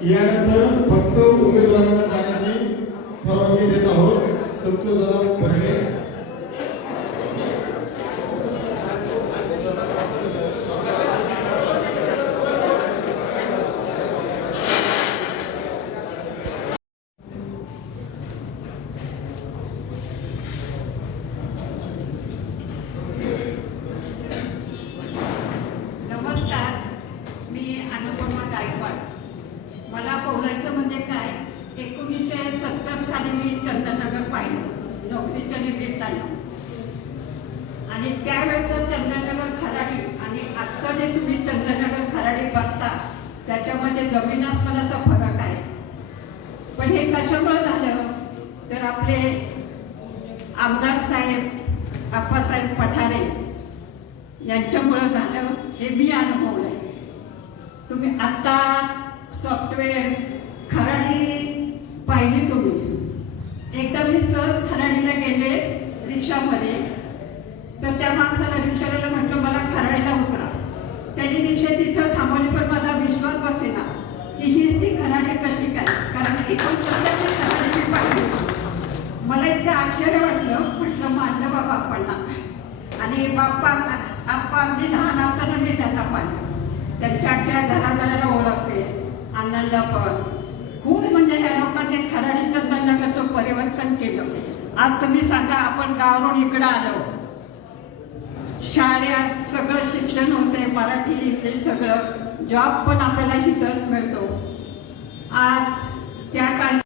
यानंतर फक्त उमेदवारांना जाण्याची परवानगी देत आहोत। संतोष दादा भरणे मला बोलायचं म्हणजे काय, 1970 साली मी चंदननगर पाहिलं नोकरीच्या निमित्तानं, आणि त्यावेळेचं चंदननगर खराडी आणि आजचं जे तुम्ही चंदननगर खराडी बघता त्याच्यामध्ये जमीन आसमानाचा फरक आहे। पण हे कशामुळे झालं तर आपले आमदार साहेब आप्पासाहेब पठारे यांच्यामुळे झालं, हे मी अनुभवलंय। तुम्ही आत्ता सॉफ्टवेअर खराडी पाहिली तुम्ही, एकदा मी सहज खराडीला गेले रिक्षामध्ये, तर त्या माणसाला रिक्षावाल्याला म्हटलं मला खराडीला उतरा। त्यांनी रिक्षा तिथं थांबवली, पण माझा विश्वास बसेना की हीच ती खराडी कशी काय, कारण ती सध्याची खराडी मी पाहिली। मला इतकं आश्चर्य वाटलं, म्हटलं मानलं बाबा आपणला। आणि आप्पा अगदी लहान असताना मी त्यांना पाहिलं, त्यांच्या अख्ख्या घरादाराला ओळखते, आनंदला पण खूप, म्हणजे ह्या लोकांनी खराडी चंदननगरचं परिवर्तन केलं। आज तुम्ही सांगा, आपण गावावरून इकडं आलो, शाळेत सगळं शिक्षण होते, मराठी हे सगळं, जॉब पण आपल्याला इथंच मिळतो। आज त्या काळी